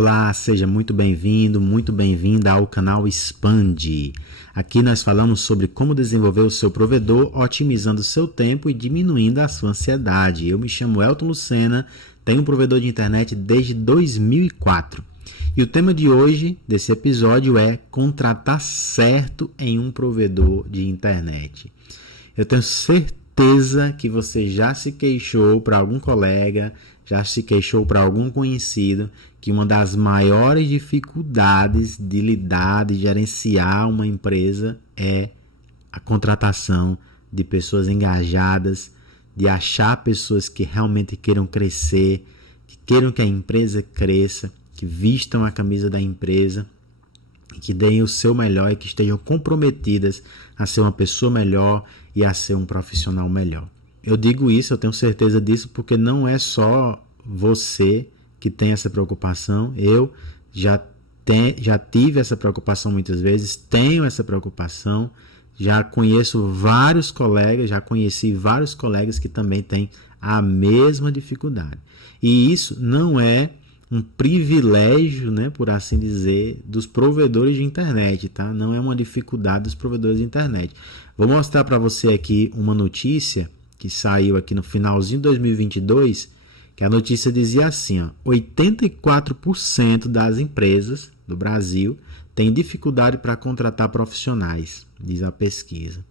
Olá, seja muito bem-vindo, muito bem-vinda ao canal Expande. Aqui nós falamos sobre como desenvolver o seu provedor, otimizando o seu tempo e diminuindo a sua ansiedade. Eu me chamo Elton Lucena, tenho um provedor de internet desde 2004. E o tema de hoje, desse episódio, é contratar certo em um provedor de internet. Eu tenho certeza que você já se queixou para algum colega, já se queixou para algum conhecido que uma das maiores dificuldades de lidar, de gerenciar uma empresa é a contratação de pessoas engajadas, de achar pessoas que realmente queiram crescer, que queiram que a empresa cresça, que vistam a camisa da empresa, que deem o seu melhor e que estejam comprometidas a ser uma pessoa melhor e a ser um profissional melhor. Eu digo isso, eu tenho certeza disso, porque não é só você que tem essa preocupação. Eu já tive essa preocupação muitas vezes, tenho essa preocupação, já conheci vários colegas que também têm a mesma dificuldade. E isso não é um privilégio, né, por assim dizer, dos provedores de internet, tá? Não é uma dificuldade dos provedores de internet. Vou mostrar para você aqui uma notícia que saiu aqui no finalzinho de 2022, que a notícia dizia assim, 84% das empresas do Brasil têm dificuldade para contratar profissionais, diz a pesquisa.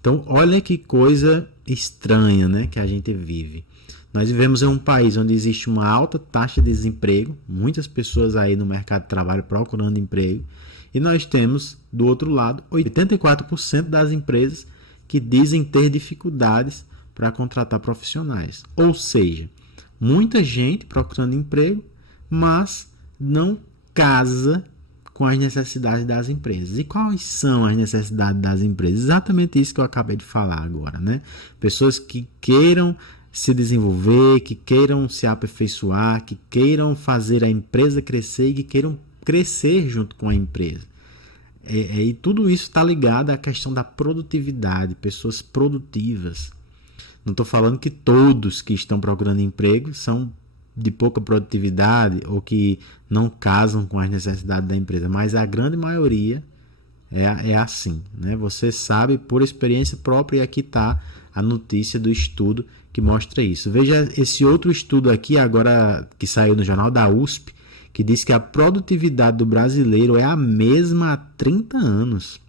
Então, olha que coisa estranha, né, que a gente vive. Nós vivemos em um país onde existe uma alta taxa de desemprego, muitas pessoas aí no mercado de trabalho procurando emprego, e nós temos, do outro lado, 84% das empresas que dizem ter dificuldades para contratar profissionais. Ou seja, muita gente procurando emprego, mas não casa com as necessidades das empresas. E quais são as necessidades das empresas? Exatamente isso que eu acabei de falar agora, né? Pessoas que queiram se desenvolver, que queiram se aperfeiçoar, que queiram fazer a empresa crescer e que queiram crescer junto com a empresa. E tudo isso está ligado à questão da produtividade, pessoas produtivas. Não estou falando que todos que estão procurando emprego são de pouca produtividade ou que não casam com as necessidades da empresa, mas a grande maioria é assim, né? Você sabe por experiência própria, e aqui está a notícia do estudo que mostra isso. Veja esse outro estudo aqui, agora que saiu no jornal da USP, que diz que a produtividade do brasileiro é a mesma há 30 anos.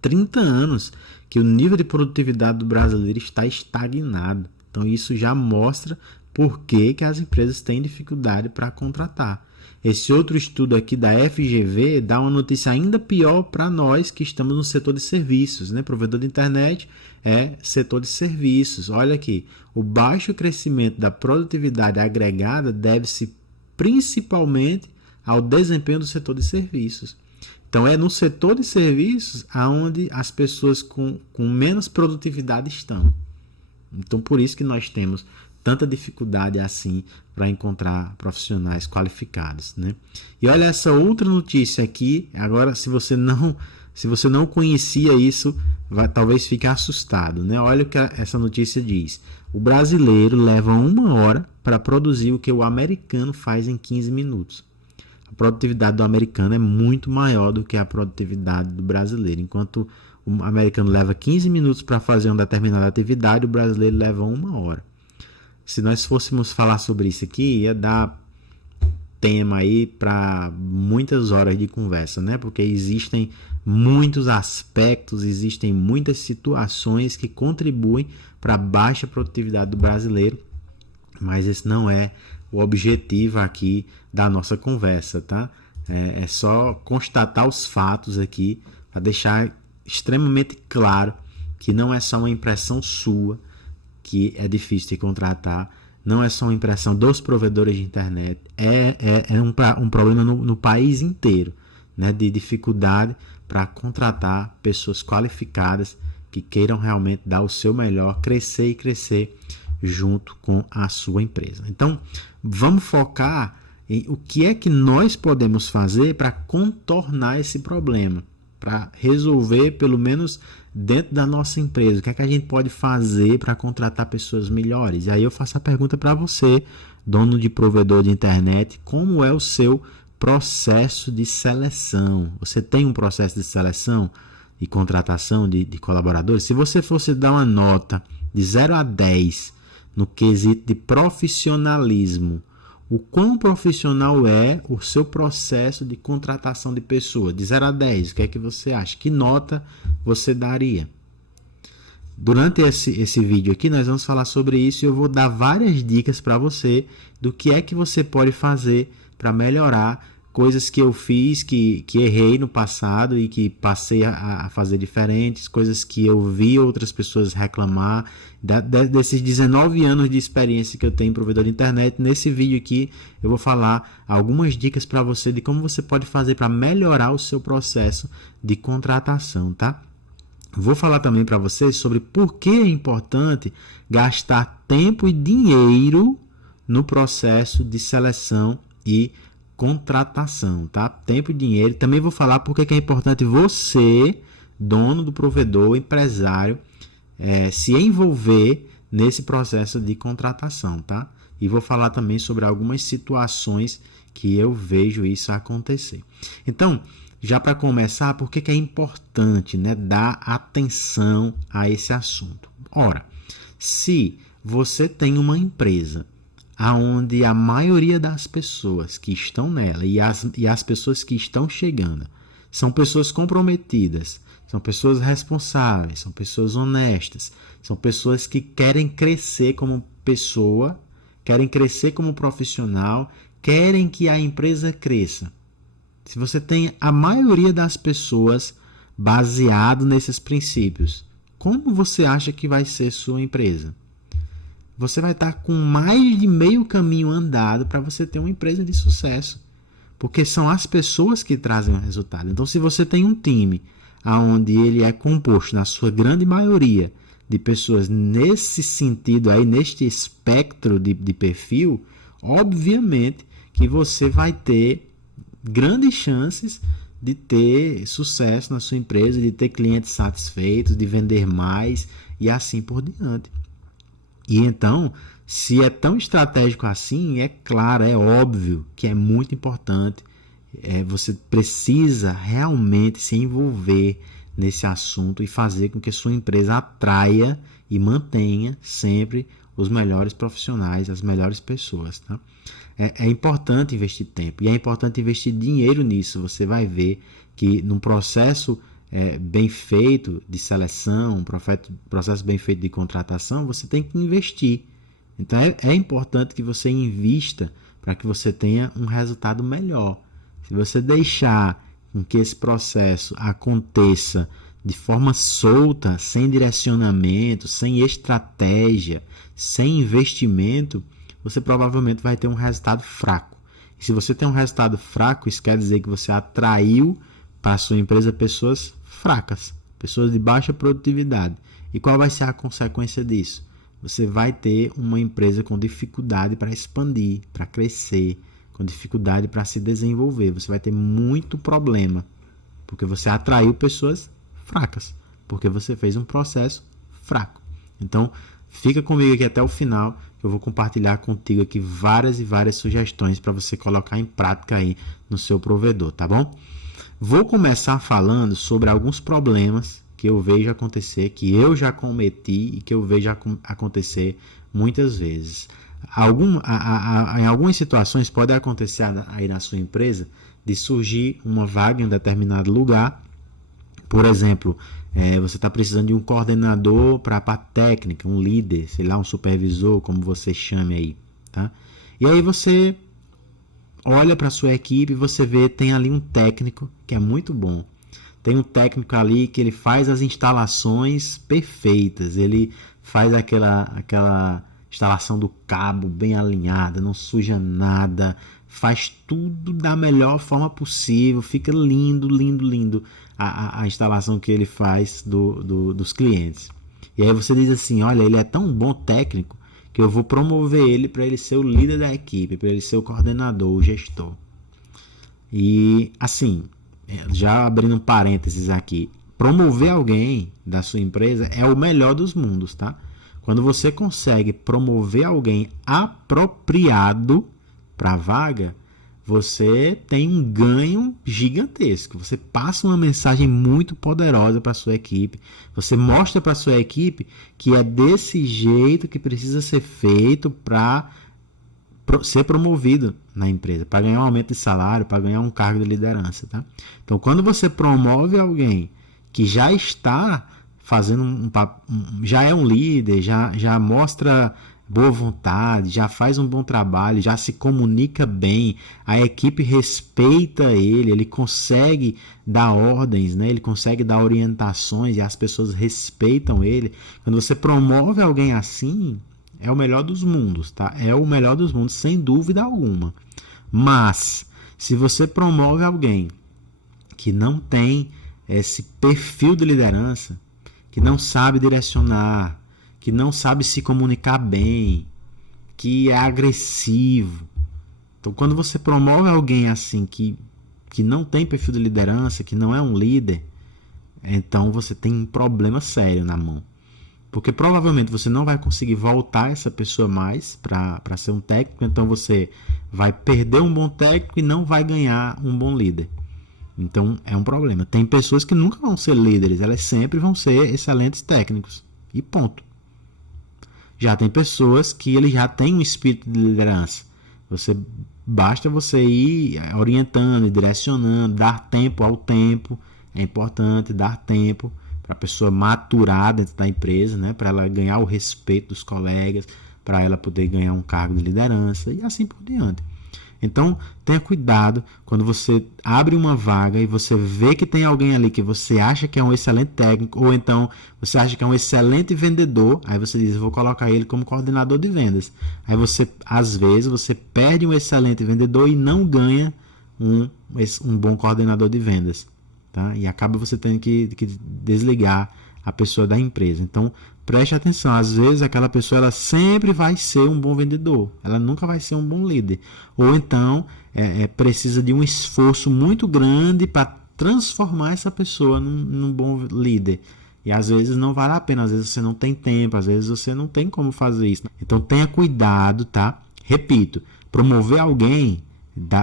30 anos que o nível de produtividade do brasileiro está estagnado. Então isso já mostra por que as empresas têm dificuldade para contratar. Esse outro estudo aqui da FGV dá uma notícia ainda pior para nós que estamos no setor de serviços, né? Provedor de internet é setor de serviços. Olha aqui, o baixo crescimento da produtividade agregada deve-se principalmente ao desempenho do setor de serviços. Então é no setor de serviços onde as pessoas com menos produtividade estão. Então por isso que nós temos tanta dificuldade assim para encontrar profissionais qualificados, né? E olha essa outra notícia aqui. Agora, se você não conhecia isso, vai talvez fique assustado, né? Olha o que essa notícia diz. O brasileiro leva 1 hora para produzir o que o americano faz em 15 minutos. A produtividade do americano é muito maior do que a produtividade do brasileiro. Enquanto o americano leva 15 minutos para fazer uma determinada atividade, o brasileiro leva 1 hora. Se nós fôssemos falar sobre isso aqui, ia dar tema aí para muitas horas de conversa, né? Porque existem muitos aspectos, existem muitas situações que contribuem para a baixa produtividade do brasileiro, mas esse não é o objetivo aqui da nossa conversa, tá? É só constatar os fatos aqui para deixar extremamente claro que não é só uma impressão sua que é difícil de contratar, não é só uma impressão dos provedores de internet, é um problema no país inteiro, né, de dificuldade para contratar pessoas qualificadas que queiram realmente dar o seu melhor, crescer e crescer junto com a sua empresa. Então, vamos focar em o que é que nós podemos fazer para contornar esse problema, para resolver, pelo menos dentro da nossa empresa. O que é que a gente pode fazer para contratar pessoas melhores? E aí eu faço a pergunta para você, dono de provedor de internet, como é o seu processo de seleção? Você tem um processo de seleção e contratação de colaboradores? Se você fosse dar uma nota de 0 a 10 no quesito de profissionalismo, o quão profissional é o seu processo de contratação de pessoas? De 0 a 10, o que é que você acha? Que nota você daria? Durante esse vídeo aqui, nós vamos falar sobre isso e eu vou dar várias dicas para você do que é que você pode fazer para melhorar coisas que eu fiz, que errei no passado e que passei a fazer diferentes, coisas que eu vi outras pessoas reclamar, desses 19 anos de experiência que eu tenho em provedor de internet. Nesse vídeo aqui eu vou falar algumas dicas para você de como você pode fazer para melhorar o seu processo de contratação, tá? Vou falar também para vocês sobre por que é importante gastar tempo e dinheiro no processo de seleção e contratação, tá? Tempo e dinheiro. Também vou falar porque que é importante você, dono do provedor, empresário, se envolver nesse processo de contratação, tá? E vou falar também sobre algumas situações que eu vejo isso acontecer. Então, já para começar, por que é importante, né, dar atenção a esse assunto? Ora, se você tem uma empresa aonde a maioria das pessoas que estão nela e as pessoas que estão chegando são pessoas comprometidas, são pessoas responsáveis, são pessoas honestas, são pessoas que querem crescer como pessoa, querem crescer como profissional, querem que a empresa cresça. Se você tem a maioria das pessoas baseado nesses princípios, como você acha que vai ser sua empresa? Você vai estar com mais de meio caminho andado para você ter uma empresa de sucesso. Porque são as pessoas que trazem o resultado. Então, se você tem um time onde ele é composto, na sua grande maioria, de pessoas nesse sentido aí, neste espectro de perfil, obviamente que você vai ter grandes chances de ter sucesso na sua empresa, de ter clientes satisfeitos, de vender mais e assim por diante. E então, se é tão estratégico assim, é claro, é óbvio que é muito importante. Você precisa realmente se envolver nesse assunto e fazer com que a sua empresa atraia e mantenha sempre os melhores profissionais, as melhores pessoas, tá? É importante investir tempo e é importante investir dinheiro nisso. Você vai ver que num processo bem feito de seleção, um processo bem feito de contratação, você tem que investir. Então é importante que você invista para que você tenha um resultado melhor. Se você deixar que esse processo aconteça de forma solta, sem direcionamento, sem estratégia, sem investimento, você provavelmente vai ter um resultado fraco. E se você tem um resultado fraco, isso quer dizer que você atraiu para a sua empresa pessoas fracas, pessoas de baixa produtividade. E qual vai ser a consequência disso? Você vai ter uma empresa com dificuldade para expandir, para crescer, com dificuldade para se desenvolver. Você vai ter muito problema, porque você atraiu pessoas fracas, porque você fez um processo fraco. Então, fica comigo aqui até o final, que eu vou compartilhar contigo aqui várias e várias sugestões para você colocar em prática aí no seu provedor, tá bom? Vou começar falando sobre alguns problemas que eu vejo acontecer, que eu já cometi e que eu vejo acontecer muitas vezes. Em algumas situações pode acontecer aí na sua empresa de surgir uma vaga em um determinado lugar. Por exemplo, você está precisando de um coordenador para a parte técnica, um líder, sei lá, um supervisor, como você chame aí, tá? E aí você olha para a sua equipe e você vê, tem ali um técnico que é muito bom. Tem um técnico ali que ele faz as instalações perfeitas, ele faz aquela instalação do cabo bem alinhada, não suja nada, faz tudo da melhor forma possível, fica lindo, lindo, lindo a instalação que ele faz dos clientes. E aí você diz assim, olha, ele é tão bom técnico que eu vou promover ele para ele ser o líder da equipe, para ele ser o coordenador, o gestor. E assim, já abrindo um parênteses aqui, promover alguém da sua empresa é o melhor dos mundos, tá? Quando você consegue promover alguém apropriado para a vaga, você tem um ganho gigantesco. Você passa uma mensagem muito poderosa para a sua equipe. Você mostra para a sua equipe que é desse jeito que precisa ser feito para ser promovido na empresa, para ganhar um aumento de salário, para ganhar um cargo de liderança, tá? Então, quando você promove alguém que já está fazendo já é um líder, já mostra boa vontade, já faz um bom trabalho, já se comunica bem, a equipe respeita ele consegue dar ordens, né? Ele consegue dar orientações e as pessoas respeitam ele. Quando você promove alguém assim, é o melhor dos mundos, tá? É o melhor dos mundos, sem dúvida alguma. Mas, se você promove alguém que não tem esse perfil de liderança, que não sabe direcionar, que não sabe se comunicar bem, que é agressivo. Então, quando você promove alguém assim, que não tem perfil de liderança, que não é um líder, então você tem um problema sério na mão. Porque provavelmente você não vai conseguir voltar essa pessoa mais para ser um técnico, então você vai perder um bom técnico e não vai ganhar um bom líder. Então é um problema. Tem pessoas que nunca vão ser líderes, elas sempre vão ser excelentes técnicos. E ponto. Já tem pessoas que ele já tem um espírito de liderança. Basta você ir orientando, direcionando, dar tempo ao tempo. É importante dar tempo para a pessoa maturar dentro da empresa, né? Para ela ganhar o respeito dos colegas, para ela poder ganhar um cargo de liderança e assim por diante. Então, tenha cuidado quando você abre uma vaga e você vê que tem alguém ali que você acha que é um excelente técnico, ou então você acha que é um excelente vendedor, aí você diz, eu vou colocar ele como coordenador de vendas. Aí você, às vezes, você perde um excelente vendedor e não ganha um bom coordenador de vendas. Tá? E acaba você tendo que desligar a pessoa da empresa. Então, preste atenção. Às vezes, aquela pessoa ela sempre vai ser um bom vendedor. Ela nunca vai ser um bom líder. Ou então, precisa de um esforço muito grande para transformar essa pessoa num bom líder. E às vezes não vale a pena. Às vezes você não tem tempo. Às vezes você não tem como fazer isso. Então, tenha cuidado, tá? Repito, promover alguém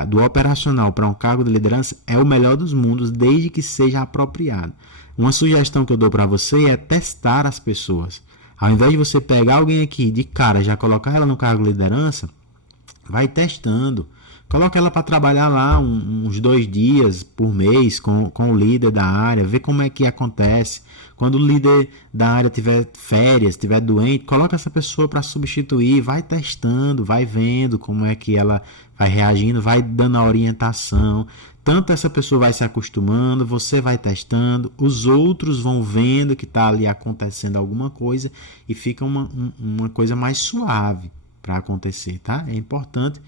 do operacional para um cargo de liderança é o melhor dos mundos, desde que seja apropriado. Uma sugestão que eu dou para você é testar as pessoas. Ao invés de você pegar alguém aqui de cara, já colocar ela no cargo de liderança, vai testando. Coloca ela para trabalhar lá uns 2 dias por mês com o líder da área, vê como é que acontece. Quando o líder da área tiver férias, estiver doente, coloca essa pessoa para substituir, vai testando, vai vendo como é que ela vai reagindo, vai dando a orientação. Tanto essa pessoa vai se acostumando, você vai testando, os outros vão vendo que está ali acontecendo alguma coisa e fica uma coisa mais suave para acontecer, tá? É importante.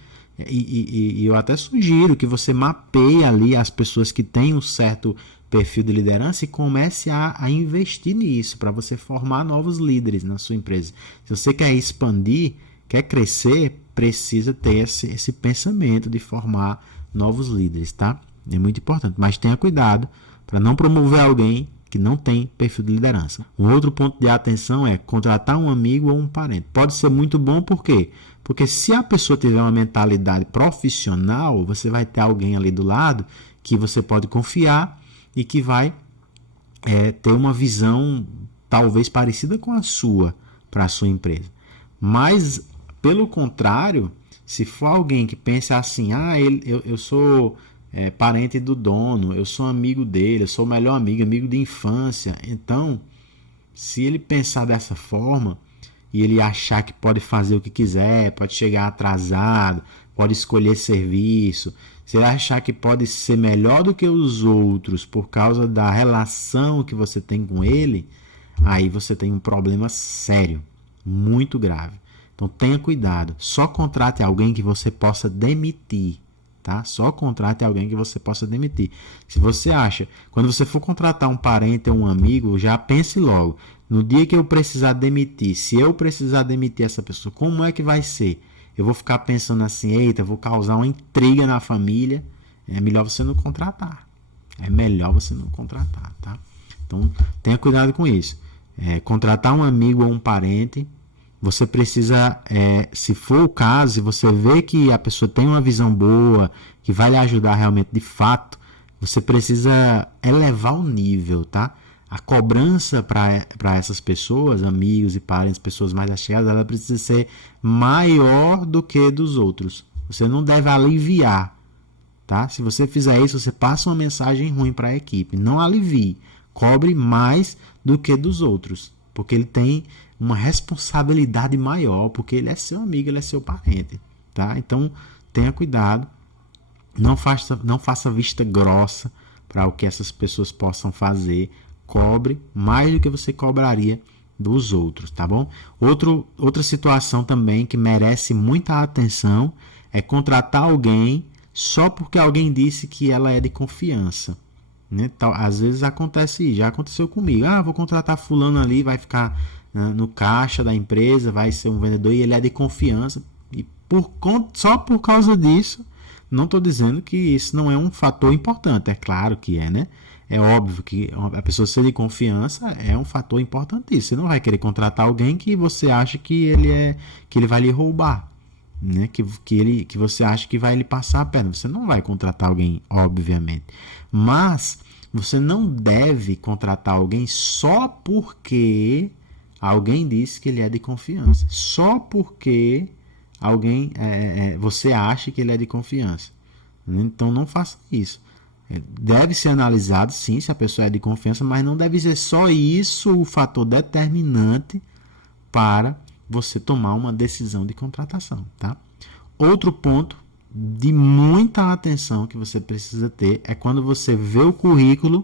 E eu até sugiro que você mapeie ali as pessoas que têm um certo perfil de liderança e comece a investir nisso para você formar novos líderes na sua empresa. Se você quer expandir, quer crescer, precisa ter esse pensamento de formar novos líderes, tá? É muito importante, mas tenha cuidado para não promover alguém que não tem perfil de liderança. Um outro ponto de atenção é contratar um amigo ou um parente. Pode ser muito bom, por quê? Porque se a pessoa tiver uma mentalidade profissional, você vai ter alguém ali do lado que você pode confiar e que vai ter uma visão talvez parecida com a sua para a sua empresa. Mas, pelo contrário, se for alguém que pensa assim, eu sou parente do dono, eu sou amigo dele, eu sou o melhor amigo de infância, então, se ele pensar dessa forma e ele achar que pode fazer o que quiser, pode chegar atrasado, pode escolher serviço, se ele achar que pode ser melhor do que os outros por causa da relação que você tem com ele, aí você tem um problema sério, muito grave. Então tenha cuidado, só contrate alguém que você possa demitir, tá? Só contrate alguém que você possa demitir. Se você acha, quando você for contratar um parente ou um amigo, já pense logo, no dia que eu precisar demitir, se eu precisar demitir essa pessoa, como é que vai ser? Eu vou ficar pensando assim, eita, vou causar uma intriga na família, é melhor você não contratar. é melhor você não contratar, tá? Então, tenha cuidado com isso. Contratar um amigo ou um parente, você precisa, se for o caso, se você vê que a pessoa tem uma visão boa, que vai lhe ajudar realmente de fato, você precisa elevar o nível, tá? A cobrança para essas pessoas, amigos e parentes, pessoas mais chegadas, ela precisa ser maior do que dos outros. Você não deve aliviar, tá? Se você fizer isso, você passa uma mensagem ruim para a equipe. Não alivie. Cobre mais do que dos outros, porque ele tem uma responsabilidade maior, porque ele é seu amigo, ele é seu parente, tá? Então, tenha cuidado. Não faça vista grossa para o que essas pessoas possam fazer. Cobre mais do que você cobraria dos outros, tá bom? Outra situação também que merece muita atenção é contratar alguém só porque alguém disse que ela é de confiança, né? Às vezes acontece isso, já aconteceu comigo. Vou contratar fulano ali, vai ficar no caixa da empresa, vai ser um vendedor e ele é de confiança. E só por causa disso, não estou dizendo que isso não é um fator importante, é claro que é, né? É óbvio que a pessoa ser de confiança é um fator importantíssimo. Você não vai querer contratar alguém que você acha que ele vai lhe roubar, né? Que você acha que vai lhe passar a perna. Você não vai contratar alguém, obviamente. Mas você não deve contratar alguém só porque alguém disse que ele é de confiança. Só porque você acha que ele é de confiança. Então não faça isso. Deve ser analisado, sim, se a pessoa é de confiança, mas não deve ser só isso o fator determinante para você tomar uma decisão de contratação, tá? Outro ponto de muita atenção que você precisa ter é quando você vê o currículo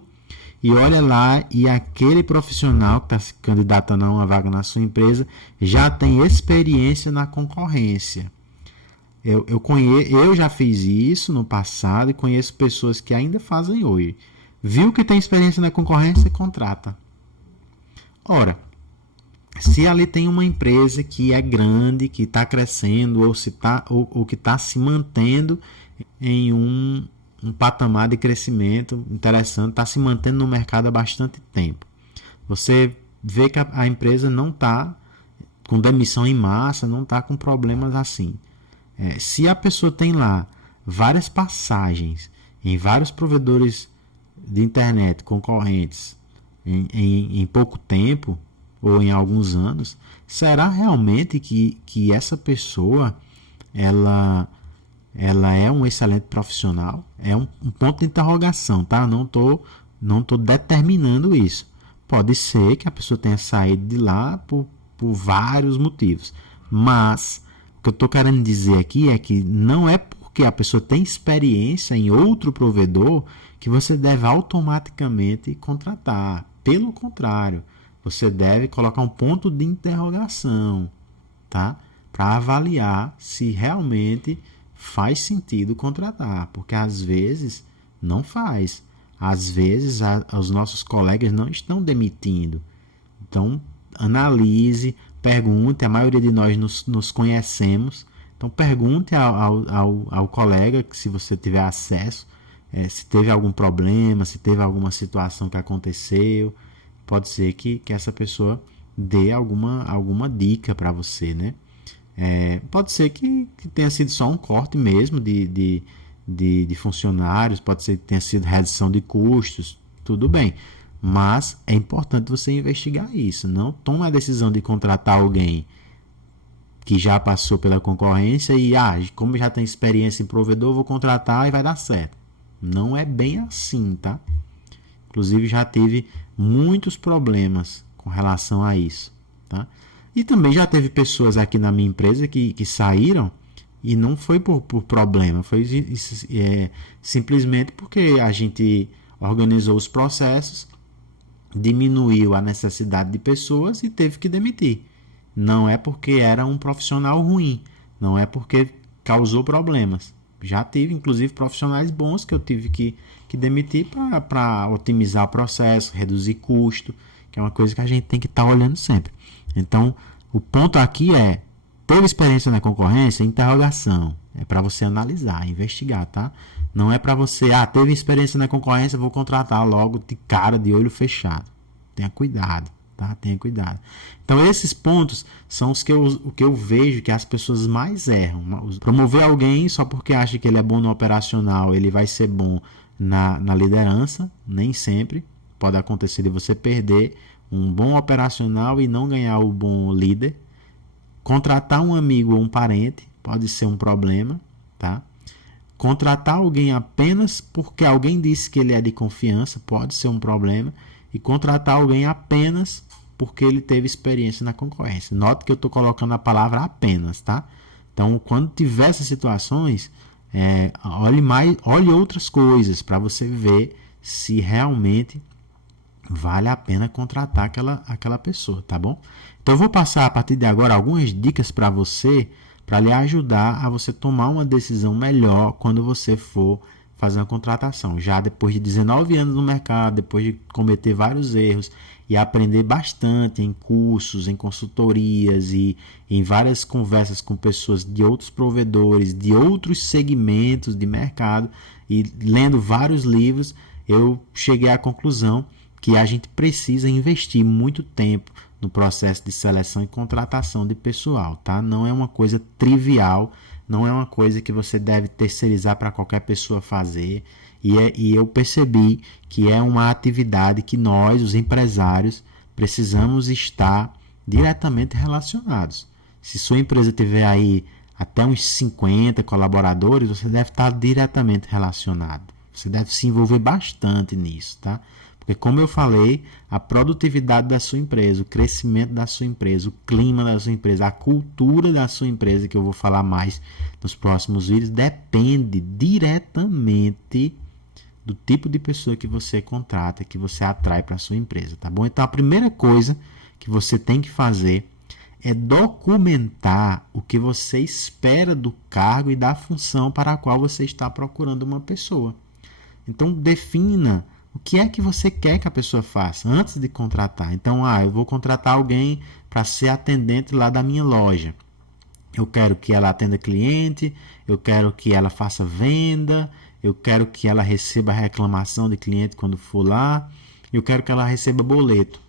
e olha lá e aquele profissional que está se candidatando a uma vaga na sua empresa já tem experiência na concorrência. Eu já fiz isso no passado e conheço pessoas que ainda fazem hoje. Viu que tem experiência na concorrência, contrata. Ora, se ali tem uma empresa que é grande, que está crescendo ou que está se mantendo em um patamar de crescimento interessante, está se mantendo no mercado há bastante tempo. Você vê que a empresa não está com demissão em massa, não está com problemas assim. Se a pessoa tem lá várias passagens em vários provedores de internet concorrentes em pouco tempo ou em alguns anos, será realmente que essa pessoa ela é um excelente profissional? É um ponto de interrogação, tá? Não tô determinando isso. Pode ser que a pessoa tenha saído de lá por vários motivos, mas o que eu estou querendo dizer aqui é que não é porque a pessoa tem experiência em outro provedor que você deve automaticamente contratar. Pelo contrário, você deve colocar um ponto de interrogação, tá? Para avaliar se realmente faz sentido contratar, porque às vezes não faz. Às vezes os nossos colegas não estão demitindo. Então, analise, pergunte, a maioria de nós nos conhecemos, então pergunte ao colega, que se você tiver acesso, se teve algum problema, se teve alguma situação que aconteceu, pode ser que essa pessoa dê alguma dica para você, né? Pode ser que tenha sido só um corte mesmo de funcionários, pode ser que tenha sido redução de custos, tudo bem. Mas é importante você investigar isso. Não tome a decisão de contratar alguém que já passou pela concorrência e, como já tem experiência em provedor, vou contratar e vai dar certo. Não é bem assim, tá? Inclusive, já teve muitos problemas com relação a isso, tá? E também já teve pessoas aqui na minha empresa que saíram e não foi por problema, foi simplesmente porque a gente organizou os processos, diminuiu a necessidade de pessoas e teve que demitir. Não é porque era um profissional ruim, não é porque causou problemas. Já tive, inclusive, profissionais bons que eu tive que demitir para otimizar o processo, reduzir custo, que é uma coisa que a gente tem que estar olhando sempre. Então, o ponto aqui é, teve experiência na concorrência? Interrogação. É para você analisar, investigar, tá? Não é para você, teve experiência na concorrência, vou contratar logo de cara, de olho fechado. Tenha cuidado, tá? Tenha cuidado. Então, esses pontos são os que eu vejo que as pessoas mais erram. Promover alguém só porque acha que ele é bom no operacional, ele vai ser bom na liderança, nem sempre. Pode acontecer de você perder um bom operacional e não ganhar o bom líder. Contratar um amigo ou um parente pode ser um problema, tá? Contratar alguém apenas porque alguém disse que ele é de confiança pode ser um problema. E contratar alguém apenas porque ele teve experiência na concorrência. Note que eu estou colocando a palavra apenas, tá? Então, quando tiver essas situações, olhe outras coisas para você ver se realmente vale a pena contratar aquela pessoa, tá bom? Então, eu vou passar a partir de agora algumas dicas para você, para lhe ajudar a você tomar uma decisão melhor quando você for fazer uma contratação. Já depois de 19 anos no mercado, depois de cometer vários erros e aprender bastante em cursos, em consultorias e em várias conversas com pessoas de outros provedores, de outros segmentos de mercado e lendo vários livros, eu cheguei à conclusão que a gente precisa investir muito tempo no processo de seleção e contratação de pessoal, tá? Não é uma coisa trivial, não é uma coisa que você deve terceirizar para qualquer pessoa fazer. E eu percebi que é uma atividade que nós, os empresários, precisamos estar diretamente relacionados. Se sua empresa tiver aí até uns 50 colaboradores, você deve estar diretamente relacionado. Você deve se envolver bastante nisso, tá? Porque, como eu falei, a produtividade da sua empresa, o crescimento da sua empresa, o clima da sua empresa, a cultura da sua empresa, que eu vou falar mais nos próximos vídeos, depende diretamente do tipo de pessoa que você contrata, que você atrai para a sua empresa, tá bom? Então, a primeira coisa que você tem que fazer é documentar o que você espera do cargo e da função para a qual você está procurando uma pessoa. Então, defina o que é que você quer que a pessoa faça antes de contratar. Então, eu vou contratar alguém para ser atendente lá da minha loja. Eu quero que ela atenda cliente, eu quero que ela faça venda, eu quero que ela receba reclamação de cliente quando for lá, eu quero que ela receba boleto.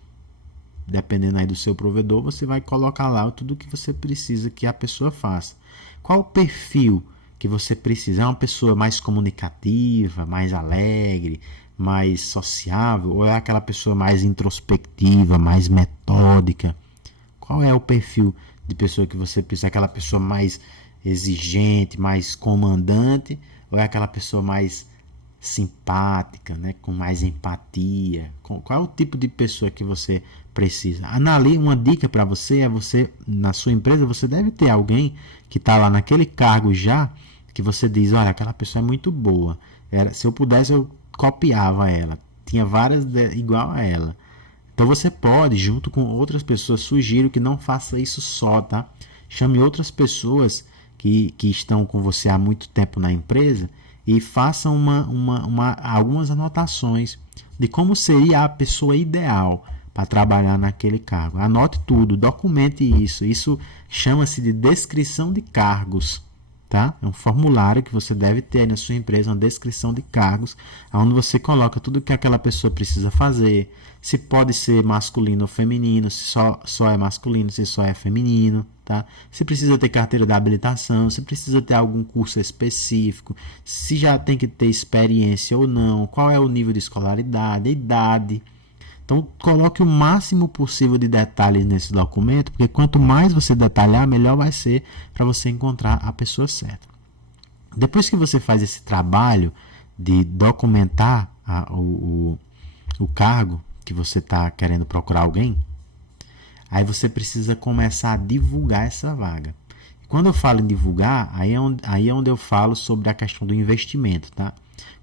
Dependendo aí do seu provedor, você vai colocar lá tudo o que você precisa que a pessoa faça. Qual o perfil que você precisa? É uma pessoa mais comunicativa, mais alegre, mais sociável, ou é aquela pessoa mais introspectiva, mais metódica? Qual é o perfil de pessoa que você precisa? Aquela pessoa mais exigente, mais comandante, ou é aquela pessoa mais simpática, né, com mais empatia? Qual é o tipo de pessoa que você precisa? Analise. Uma dica para você na sua empresa, você deve ter alguém que está lá naquele cargo já, que você diz, olha, aquela pessoa é muito boa. Se eu pudesse, eu copiava ela. Tinha várias igual a ela. Então você pode, junto com outras pessoas, sugiro que não faça isso só, tá? Chame outras pessoas que estão com você há muito tempo na empresa e faça algumas anotações de como seria a pessoa ideal para trabalhar naquele cargo. Anote tudo, documente isso. Isso chama-se de descrição de cargos. Tá? É um formulário que você deve ter na sua empresa, uma descrição de cargos, onde você coloca tudo o que aquela pessoa precisa fazer, se pode ser masculino ou feminino, se só é masculino, se só é feminino, tá? Se precisa ter carteira de habilitação, se precisa ter algum curso específico, se já tem que ter experiência ou não, qual é o nível de escolaridade, a idade. Então, coloque o máximo possível de detalhes nesse documento, porque quanto mais você detalhar, melhor vai ser para você encontrar a pessoa certa. Depois que você faz esse trabalho de documentar o cargo que você está querendo procurar alguém, aí você precisa começar a divulgar essa vaga. Quando eu falo em divulgar, aí é onde eu falo sobre a questão do investimento, tá?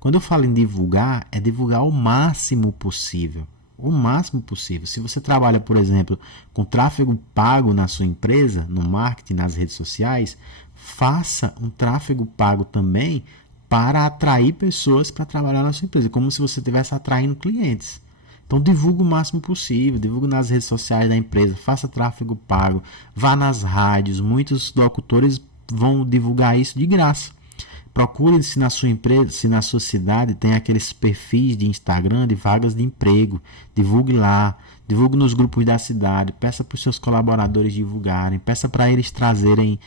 Quando eu falo em divulgar, é divulgar o máximo possível. O máximo possível. Se você trabalha, por exemplo, com tráfego pago na sua empresa, no marketing, nas redes sociais, faça um tráfego pago também para atrair pessoas para trabalhar na sua empresa, como se você estivesse atraindo clientes. Então, divulgue o máximo possível, divulgue nas redes sociais da empresa, faça tráfego pago, vá nas rádios, muitos locutores vão divulgar isso de graça, Procure se na sua empresa, se na sua cidade tem aqueles perfis de Instagram de vagas de emprego. Divulgue lá, divulgue nos grupos da cidade, peça para os seus colaboradores divulgarem, peça para eles trazerem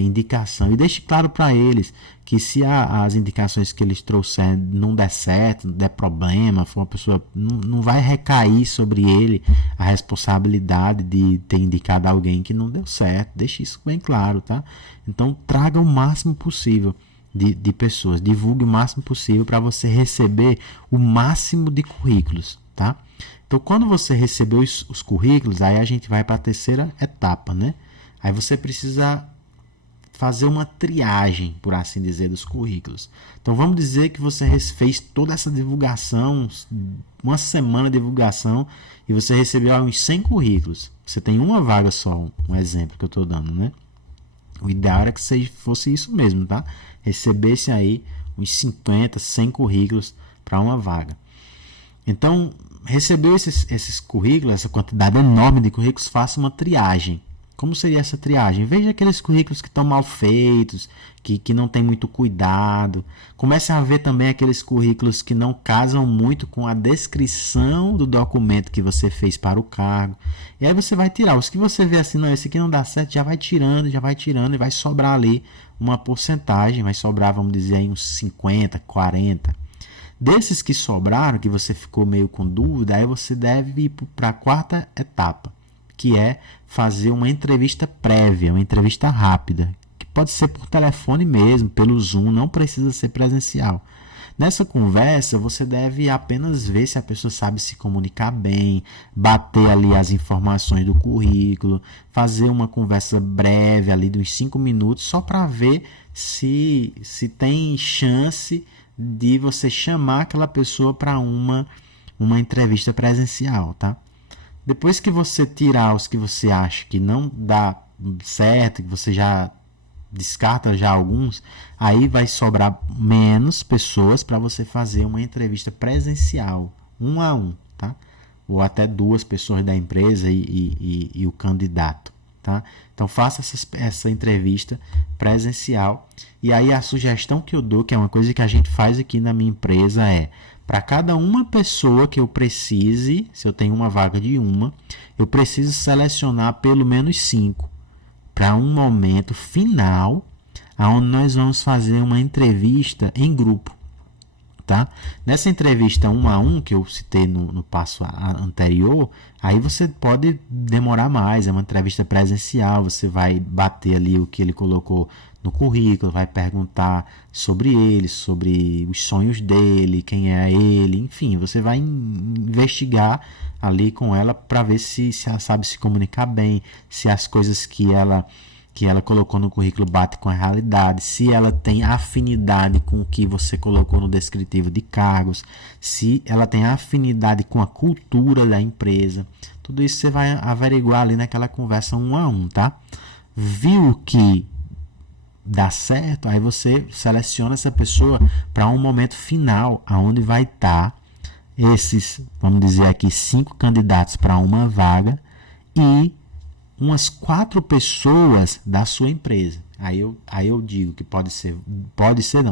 indicação e deixe claro para eles que se as indicações que eles trouxerem não der certo, der problema, for uma pessoa, não vai recair sobre ele a responsabilidade de ter indicado alguém que não deu certo. Deixe isso bem claro, tá? Então traga o máximo possível de pessoas, divulgue o máximo possível para você receber o máximo de currículos, tá? Então quando você receber os currículos, aí a gente vai para a terceira etapa, né? Aí você precisa fazer uma triagem, por assim dizer, dos currículos. Então vamos dizer que você fez toda essa divulgação, uma semana de divulgação, e você recebeu uns 100 currículos. Você tem uma vaga só, um exemplo que eu estou dando, né? O ideal era que fosse isso mesmo, tá? Recebesse aí uns 50, 100 currículos para uma vaga. Então, recebeu esses currículos, essa quantidade enorme de currículos, faça uma triagem. Como seria essa triagem? Veja aqueles currículos que estão mal feitos, que não tem muito cuidado. Comece a ver também aqueles currículos que não casam muito com a descrição do documento que você fez para o cargo. E aí você vai tirar. Os que você vê assim, não, esse aqui não dá certo, já vai tirando e vai sobrar ali uma porcentagem. Vai sobrar, vamos dizer, aí uns 50, 40. Desses que sobraram, que você ficou meio com dúvida, aí você deve ir para a quarta etapa, que é fazer uma entrevista prévia, uma entrevista rápida, que pode ser por telefone mesmo, pelo Zoom, não precisa ser presencial. Nessa conversa, você deve apenas ver se a pessoa sabe se comunicar bem, bater ali as informações do currículo, fazer uma conversa breve ali de uns 5 minutos, só para ver se tem chance de você chamar aquela pessoa para uma entrevista presencial, tá? Depois que você tirar os que você acha que não dá certo, que você já descarta já alguns, aí vai sobrar menos pessoas para você fazer uma entrevista presencial, 1 a 1, tá? Ou até 2 pessoas da empresa e o candidato, tá? Então faça essa entrevista presencial. E aí a sugestão que eu dou, que é uma coisa que a gente faz aqui na minha empresa, é: para cada uma pessoa que eu precise, se eu tenho uma vaga de uma, eu preciso selecionar pelo menos 5 para um momento final, onde nós vamos fazer uma entrevista em grupo, tá? Nessa entrevista 1 a 1 que eu citei no passo anterior, aí você pode demorar mais, é uma entrevista presencial, você vai bater ali o que ele colocou no currículo, vai perguntar sobre ele, sobre os sonhos dele, quem é ele, enfim, você vai investigar ali com ela para ver se ela sabe se comunicar bem, se as coisas que ela colocou no currículo bate com a realidade, se ela tem afinidade com o que você colocou no descritivo de cargos, se ela tem afinidade com a cultura da empresa. Tudo isso você vai averiguar ali naquela conversa 1 a 1, tá? Viu que dá certo, aí você seleciona essa pessoa para um momento final, aonde vai estar esses, vamos dizer aqui, 5 candidatos para uma vaga e umas 4 pessoas da sua empresa. Aí eu digo que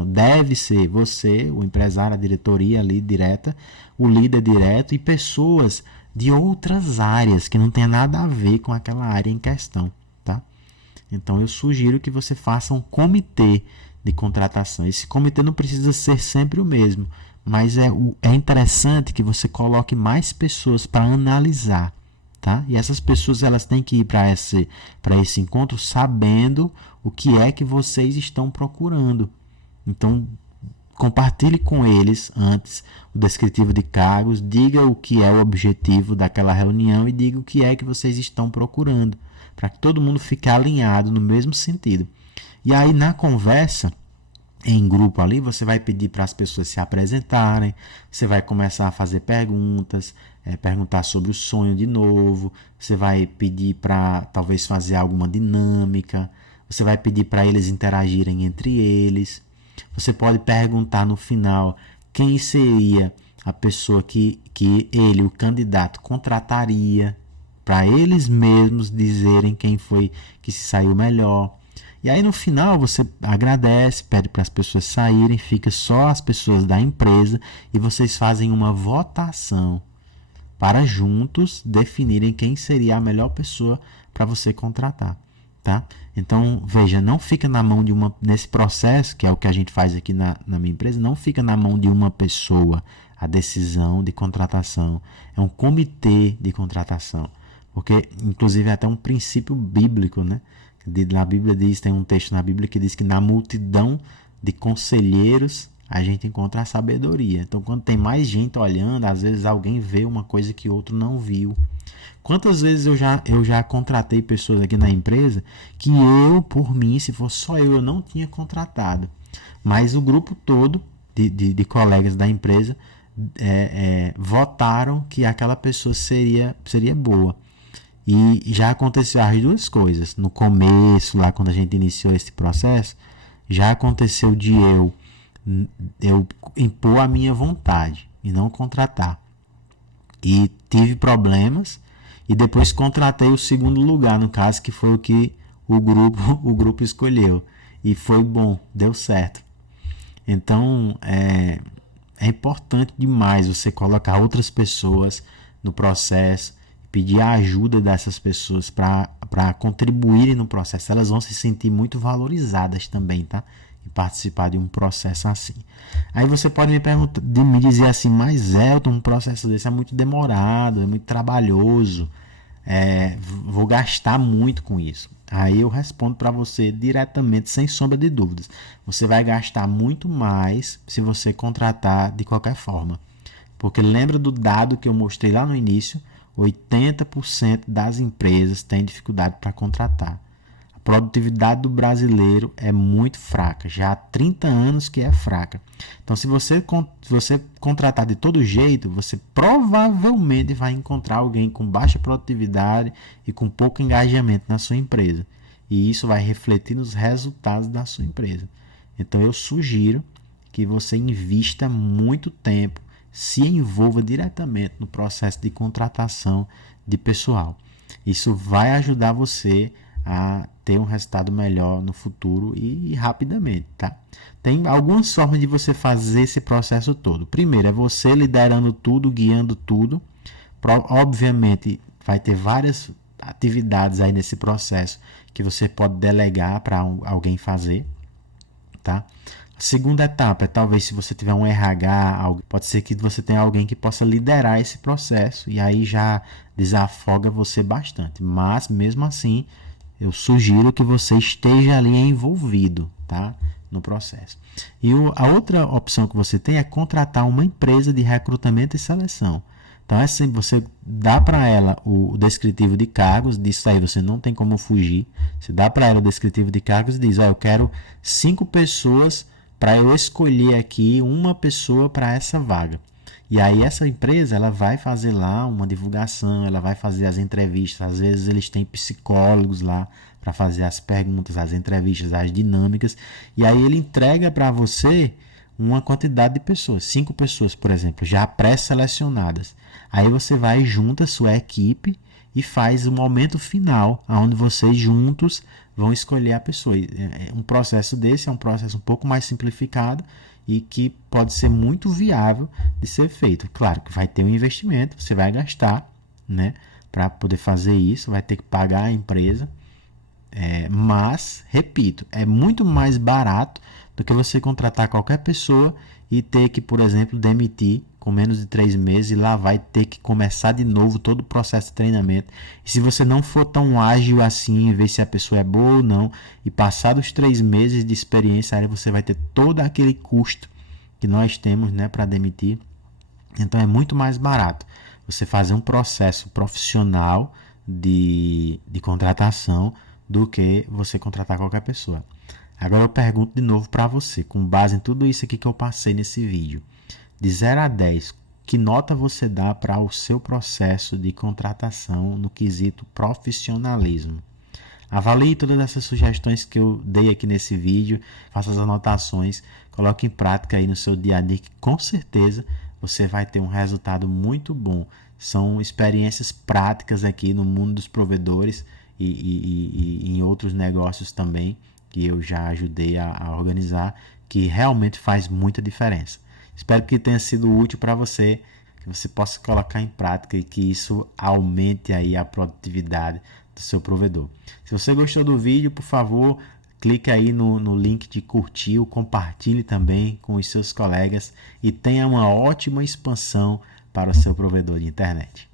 deve ser você, o empresário, a diretoria ali direta, o líder direto e pessoas de outras áreas que não tem nada a ver com aquela área em questão, tá? Então eu sugiro que você faça um comitê de contratação. Esse comitê não precisa ser sempre o mesmo, mas é interessante que você coloque mais pessoas para analisar, tá? E essas pessoas elas têm que ir para esse encontro sabendo o que é que vocês estão procurando. Então, compartilhe com eles antes o descritivo de cargos, diga o que é o objetivo daquela reunião e diga o que é que vocês estão procurando, para que todo mundo fique alinhado no mesmo sentido. E aí, na conversa em grupo ali, você vai pedir para as pessoas se apresentarem, você vai começar a fazer perguntas, perguntar sobre o sonho de novo, você vai pedir para talvez fazer alguma dinâmica, você vai pedir para eles interagirem entre eles. Você pode perguntar no final quem seria a pessoa que ele, o candidato, contrataria, para eles mesmos dizerem quem foi que se saiu melhor. E aí no final você agradece, pede para as pessoas saírem, fica só as pessoas da empresa e vocês fazem uma votação para juntos definirem quem seria a melhor pessoa para você contratar, tá? Então, veja, não fica na mão de nesse processo, que é o que a gente faz aqui na minha empresa, não fica na mão de uma pessoa a decisão de contratação. É um comitê de contratação, porque, inclusive, é até um princípio bíblico, né? Na Bíblia diz, tem um texto na Bíblia que diz que na multidão de conselheiros a gente encontra a sabedoria. Então, quando tem mais gente olhando, às vezes alguém vê uma coisa que outro não viu. Quantas vezes eu já contratei pessoas aqui na empresa que eu, por mim, se fosse só eu não tinha contratado. Mas o grupo todo de colegas da empresa votaram que aquela pessoa seria boa. E já aconteceu as duas coisas. No começo, lá quando a gente iniciou esse processo, já aconteceu de eu impor a minha vontade e não contratar. E tive problemas e depois contratei o segundo lugar, no caso, que foi o que o grupo escolheu. E foi bom, deu certo. Então, é importante demais você colocar outras pessoas no processo, pedir a ajuda dessas pessoas para contribuírem no processo. Elas vão se sentir muito valorizadas também, tá? E participar de um processo assim. Aí você pode me dizer assim, mas Elton, um processo desse é muito demorado, é muito trabalhoso, vou gastar muito com isso. Aí eu respondo para você diretamente, sem sombra de dúvidas. Você vai gastar muito mais se você contratar de qualquer forma. Porque lembra do dado que eu mostrei lá no início? 80% das empresas têm dificuldade para contratar. A produtividade do brasileiro é muito fraca, já há 30 anos que é fraca. Então, se você contratar de todo jeito, você provavelmente vai encontrar alguém com baixa produtividade e com pouco engajamento na sua empresa. E isso vai refletir nos resultados da sua empresa. Então, eu sugiro que você invista muito tempo, se envolva diretamente no processo de contratação de pessoal. Isso vai ajudar você a ter um resultado melhor no futuro e rapidamente, tá? Tem algumas formas de você fazer esse processo todo. Primeiro, é você liderando tudo, guiando tudo. Obviamente, vai ter várias atividades aí nesse processo que você pode delegar para alguém fazer, tá? A segunda etapa é talvez se você tiver um RH, pode ser que você tenha alguém que possa liderar esse processo e aí já desafoga você bastante. Mas mesmo assim, eu sugiro que você esteja ali envolvido, tá? No processo. E a outra opção que você tem é contratar uma empresa de recrutamento e seleção. Então, assim, você dá para ela o descritivo de cargos, disso aí você não tem como fugir. Você dá para ela o descritivo de cargos e diz, eu quero 5 pessoas para eu escolher aqui uma pessoa para essa vaga. E aí essa empresa ela vai fazer lá uma divulgação, ela vai fazer as entrevistas. Às vezes eles têm psicólogos lá para fazer as perguntas, as entrevistas, as dinâmicas. E aí ele entrega para você uma quantidade de pessoas, 5 pessoas, por exemplo, já pré-selecionadas. Aí você vai, junta a sua equipe e faz o momento final, onde vocês juntos vão escolher a pessoa. Um processo desse é um processo um pouco mais simplificado e que pode ser muito viável de ser feito. Claro que vai ter um investimento, você vai gastar, né, para poder fazer isso, vai ter que pagar a empresa, mas, repito, é muito mais barato do que você contratar qualquer pessoa e ter que, por exemplo, demitir com menos de 3 meses e lá vai ter que começar de novo todo o processo de treinamento. E se você não for tão ágil assim, ver se a pessoa é boa ou não, e passar dos 3 meses de experiência, aí você vai ter todo aquele custo que nós temos, né, para demitir. Então é muito mais barato você fazer um processo profissional de contratação do que você contratar qualquer pessoa. Agora eu pergunto de novo para você, com base em tudo isso aqui que eu passei nesse vídeo. De 0 a 10, que nota você dá para o seu processo de contratação no quesito profissionalismo? Avalie todas essas sugestões que eu dei aqui nesse vídeo, faça as anotações, coloque em prática aí no seu dia a dia, que com certeza você vai ter um resultado muito bom. São experiências práticas aqui no mundo dos provedores e em outros negócios também, que eu já ajudei a organizar, que realmente faz muita diferença. Espero que tenha sido útil para você, que você possa colocar em prática e que isso aumente aí a produtividade do seu provedor. Se você gostou do vídeo, por favor, clique aí no link de curtir, compartilhe também com os seus colegas e tenha uma ótima expansão para o seu provedor de internet.